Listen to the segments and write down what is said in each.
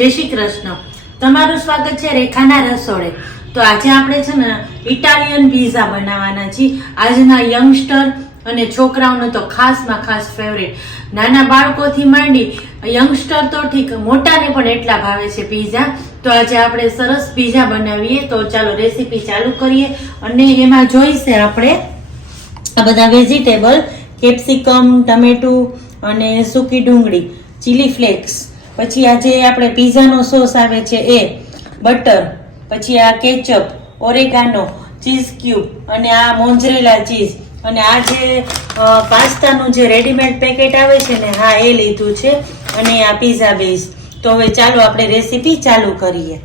જય શ્રી કૃષ્ણ. તમારું સ્વાગત છે રેખાના રસોડે. તો આજે આપણે છે ને ઇટાલિયન પીઝા બનાવવાના છીએ. આજના યંગસ્ટર અને છોકરાઓનો તો ખાસમાં ખાસ ફેવરેટ. નાના બાળકોથી માંડી યંગસ્ટર તો ઠીક, મોટાને પણ એટલા ભાવે છે પીઝા. તો આજે આપણે સરસ પીઝા બનાવીએ. તો ચાલો રેસીપી ચાલુ કરીએ. અને એમાં જોઈશે આપણે આ બધા વેજીટેબલ, કેપ્સિકમ, ટમેટું અને સૂકી ડુંગળી, ચીલી ફ્લેક્સ, પછી આ જે આપણે પીઝાનો સોસ આવે છે એ, બટર, પછી આ કેચઅપ, ઓરેગાનો, ચીઝ ક્યુબ અને આ મોઝરેલા ચીઝ, અને આ જે પાસ્તાનું જે રેડીમેડ પેકેટ આવે છે ને, હા એ લીધું છે, અને આ પીઝા બેઝ. તો હવે ચાલો આપણે રેસીપી ચાલુ કરીએ.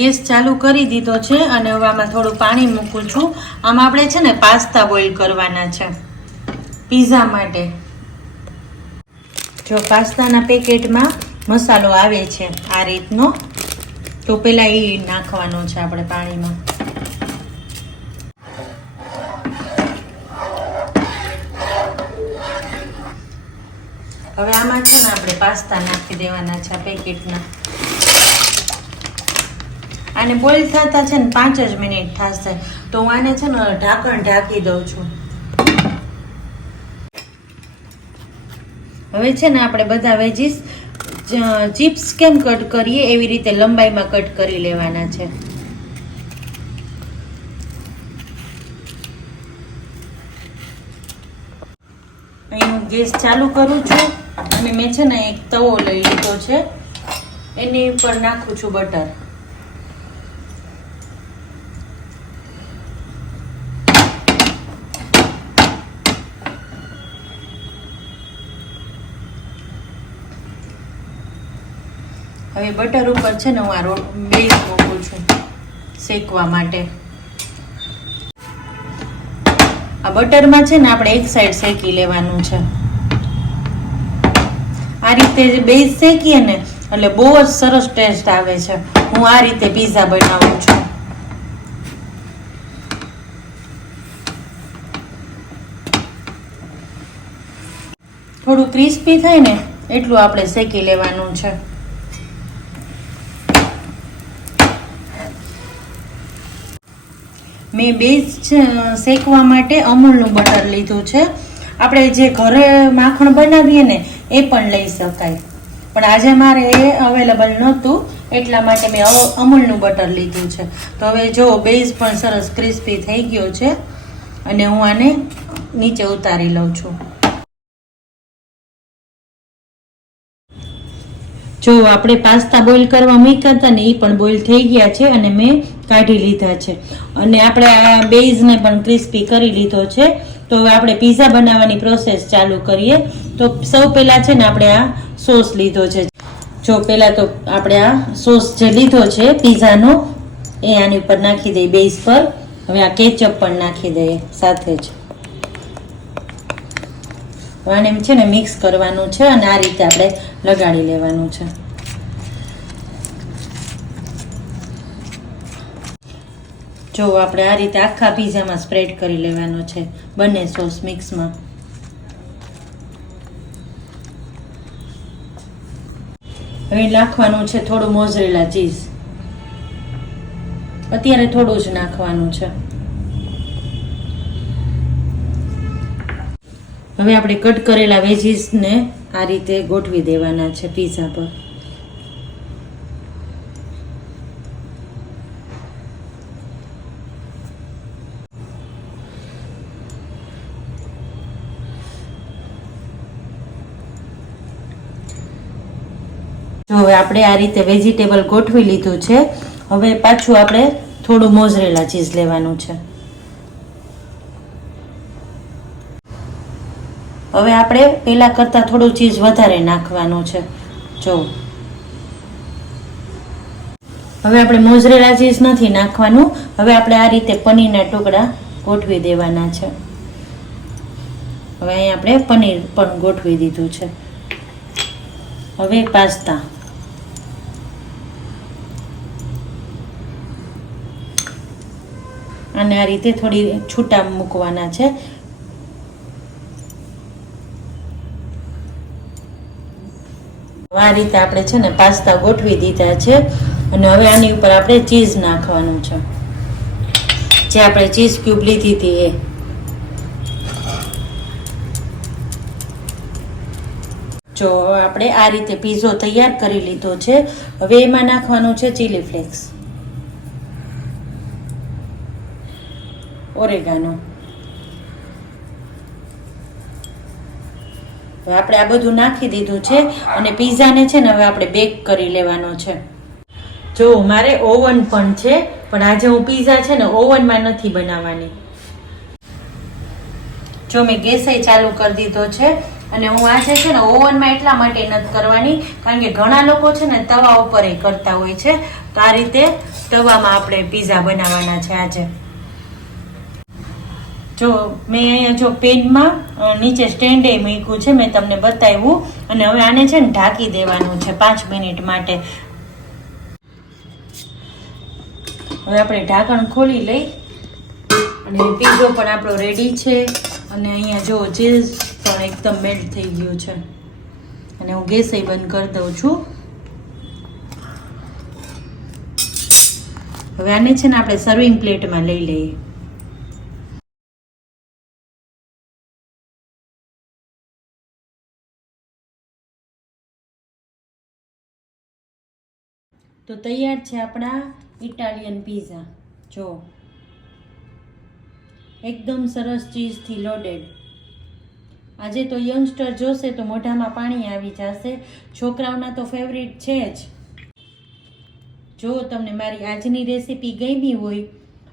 ગેસ ચાલુ કરી દીધો છે અને હવે આમાં થોડું પાણી મૂકું છું. આમાં આપણે છે ને પાસ્તા બોઇલ કરવાના છે પીઝા માટે. જો પાસ્તાના પેકેટમાં મસાલો આવે છે આ રીતનો, તો પેલા એ નાખવાનો છે આપણે પાણીમાં. હવે આમાં છે ને આપણે પાસ્તા નાખી દેવાના છે આ પેકેટના. આને બોઇલ થતા છે ને 5 જ મિનિટ થશે, તો હું આને છે ને ઢાંકણ ઢાંકી દઉં છું. હવે છે ને આપણે બધા વેજીસ ચિપ્સ કેમ કટ કરીએ એવી રીતે લંબાઈમાં કટ કરી લેવાના છે. અહીં હું ગેસ ચાલુ કરું છું અને મેં છે ને એક તવો લઈ લીધો છે, એની ઉપર નાખું છું બટર. હવે બટર ઉપર છે ને હું આ બેઝ મૂકું છું શેકવા માટે. આ બટરમાં છે ને આપણે એક સાઈડ શેકી લેવાનું છે. આ રીતે બેઝ શેકીએ ને એટલે બહુ જ સરસ ટેસ્ટ આવે છે. હું આ રીતે પીઝા બનાવું છું. થોડું ક્રિસ્પી થાય ને એટલું આપણે શેકી લેવાનું છે. મેં બેઝ શેકવા માટે અમૂલનું બટર લીધું છે. આપણે જે ઘરે માખણ બનાવીએ ને એ પણ લઈ શકાય, પણ આજે મારે એ અવેલેબલ નહોતું એટલા માટે મેં અમૂલનું બટર લીધું છે. તો હવે જો બેઝ પણ સરસ ક્રિસ્પી થઈ ગયો છે અને હું આને નીચે ઉતારી લઉં છું. જો આપણે પાસ્તા બોઇલ કરવા મૂક્યા હતા ને એ પણ બોઇલ થઈ ગયા છે અને મેં કાઢી લીધા છે. અને આપણે આ બેઝને પણ ક્રિસ્પી કરી લીધો છે. તો હવે આપણે પીઝા બનાવવાની પ્રોસેસ ચાલુ કરીએ. તો સૌ પહેલાં છે ને આપણે આ સોસ લીધો છે. જો પહેલાં તો આપણે આ સોસ જે લીધો છે પીઝાનો એ આની ઉપર નાખી દઈએ બેઝ પર. હવે આ કેચઅપ પણ નાખી દઈએ સાથે જ. આને એમ છે ને મિક્સ કરવાનું છે અને આ રીતે આપણે લગાડી લેવાનું છે. જો આપણે આ રીતે આખા પીઝામાં સ્પ્રેડ કરી લેવાનો છે બંને સોસ મિક્સમાં. હવે નાખવાનું છે થોડું મોઝરેલા ચીઝ. અત્યારે થોડું જ નાખવાનું છે. હવે આપણે કટ કરેલા વેજીસને આ રીતે ગોઠવી દેવાના છે પીઝા પર. જો હવે આપણે આ રીતે વેજીટેબલ ગોઠવી લીધું છે. હવે પાછું આપણે થોડું મોઝરેલા ચીઝ લેવાનું છે. હવે આપણે પહેલા કરતાં થોડું ચીઝ વધારે નાખવાનું છે. જો હવે આપણે મોઝરેલા ચીઝ નથી નાખવાનું. હવે આપણે આ રીતે પનીરના ટુકડા ગોઠવી દેવાના છે. હવે અહીં આપણે પનીર પણ ગોઠવી દીધું છે. હવે પાસ્તા. અને આ રીતે થોડી છૂટા મૂકવાના છે. આ રીતે આપણે છે ને પાસ્તા ગોઠવી દીધા છે અને હવે આની ઉપર આપણે ચીઝ નાખવાનું છે, જે આપણે ચીઝ ક્યુબ લીધી હતી એ. જો આપણે આ રીતે પીઝો તૈયાર કરી લીધો છે. હવે એમાં નાખવાનું છે ચીલી ફ્લેક્સ, ઓરેગાનો. હવે આપણે આ બધું નાખી દીધું છે અને પીઝાને છે ને હવે આપણે બેક કરી લેવાનો છે. જો મારે ઓવન પણ છે, પણ આજે હું પીઝા છે ને ઓવનમાં નથી બનાવવાની. જો મેં ગેસ ચાલુ કરી દીધો છે અને હું આજે છે ને ઓવનમાં એટલા માટે નથી કરવાની કારણ કે ઘણા લોકો છે ને તવા ઉપર કરતા હોય છે. તો આ રીતે તવામાં આપણે પીઝા બનાવવાના છે આજે. જો મેં અહીંયા જો પેનમાં નીચે સ્ટેન્ડે મૂક્યું છે, મેં તમને બતાવ્યું. અને હવે આને છે ને ઢાંકી દેવાનું છે 5 મિનિટ માટે. હવે આપણે ઢાંકણ ખોલી લઈ અને પીઝો પણ આપણો રેડી છે. અને અહીંયા જો ચીઝ પણ એકદમ મેલ્ટ થઈ ગયું છે. અને હું ગેસ બંધ કરી દઉં છું. હવે આને છે ને આપણે સર્વિંગ પ્લેટમાં લઈ લઈએ. તો તૈયાર છે આપણા ઇટાલિયન પીઝા. જો એકદમ સરસ ચીઝથી લોડેડ. આજે તો યંગસ્ટર જોશે તો મોઢામાં પાણી આવી જશે. છોકરાઓના તો ફેવરિટ છે જ. જો તમને મારી આજની રેસીપી ગમી હોય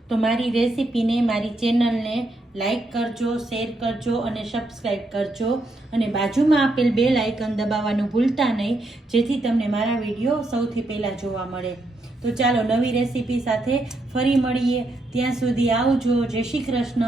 તો મારી રેસીપીને, મારી ચેનલને લાઈક કરજો, શેર કરજો અને સબસ્ક્રાઈબ કરજો. અને બાજુમાં આપેલ બેલ આઇકન દબાવવાનું ભૂલતા નહીં, જેથી તમને મારા વિડીયો સૌથી પહેલાં જોવા મળે. તો ચાલો નવી રેસીપી સાથે ફરી મળીએ. ત્યાં સુધી આવજો. જય શ્રી કૃષ્ણ.